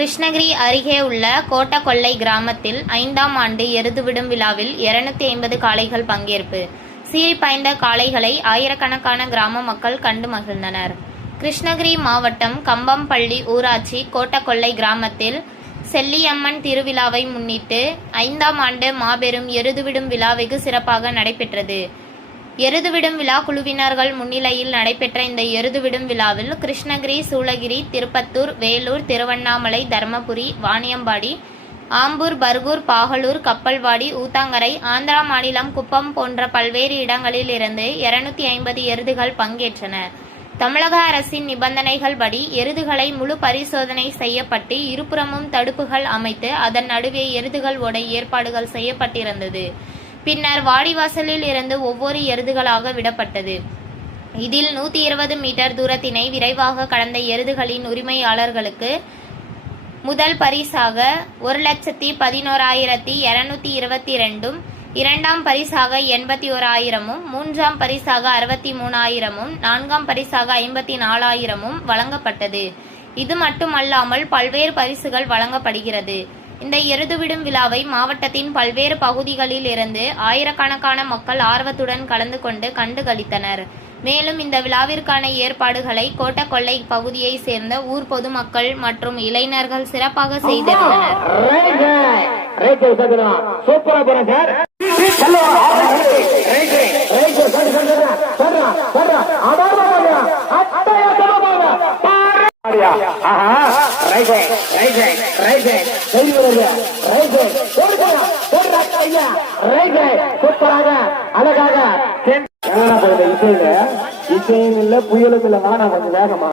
கிருஷ்ணகிரி அருகே உள்ள கோட்டக்கொல்லை கிராமத்தில் 5ஆம் ஆண்டு எருதுவிடும் விழாவில் 250 காளைகள் பங்கேற்பு. சீறிப்பாய்ந்த காளைகளை ஆயிரக்கணக்கான கிராம மக்கள் கண்டு மகிழ்ந்தனர். கிருஷ்ணகிரி மாவட்டம் கம்பம்பள்ளி ஊராட்சி கோட்டக்கொல்லை கிராமத்தில் செல்லியம்மன் திருவிழாவை முன்னிட்டு 5ஆம் ஆண்டு மாபெரும் எருதுவிடும் விழா வெகு சிறப்பாக நடைபெற்றது. எருதுவிடும் விழா குழுவினர்கள் முன்னிலையில் நடைபெற்ற இந்த எருதுவிடும் விழாவில் கிருஷ்ணகிரி, சூளகிரி, திருப்பத்தூர், வேலூர், திருவண்ணாமலை, தர்மபுரி, வாணியம்பாடி, ஆம்பூர், பர்கூர், பாகலூர், கப்பல்வாடி, ஊத்தாங்கரை, ஆந்திரா மாநிலம் குப்பம் போன்ற பல்வேறு இடங்களில் இருந்து 250 எருதுகள் பங்கேற்றன. தமிழக அரசின் நிபந்தனைகள் படி எருதுகளை முழு பரிசோதனை செய்யப்பட்டு இருபுறமும் தடுப்புகள் அமைத்து அதன் நடுவே எருதுகள் ஓட ஏற்பாடுகள் செய்யப்பட்டிருந்தது. பின்னர் வாடிவாசலில் இருந்து ஒவ்வொரு எருதுகளாக விடப்பட்டது. இதில் 120 மீட்டர் தூரத்தினை விரைவாக கடந்த எருதுகளின் உரிமையாளர்களுக்கு முதல் பரிசாக 1,11,222, இரண்டாம் பரிசாக 81,000, மூன்றாம் பரிசாக 63,000, நான்காம் பரிசாக 54,000 வழங்கப்பட்டது. இது மட்டுமல்லாமல் பல்வேறு பரிசுகள் வழங்கப்படுகிறது. இந்த எருதுவிடும் விழாவை மாவட்டத்தின் பல்வேறு பகுதிகளில் இருந்து ஆயிரக்கணக்கான மக்கள் ஆர்வத்துடன் கலந்து கொண்டு கண்டுகளித்தனர். மேலும் இந்த விழாவிற்கான ஏற்பாடுகளை கோட்டக்கொல்லை பகுதியை சேர்ந்த ஊர் பொதுமக்கள் மற்றும் இளைஞர்கள் சிறப்பாக செய்திருந்தனர். இசையும் இல்ல, புயலும் இல்லைன்னா நான் கொஞ்சம் வேகமா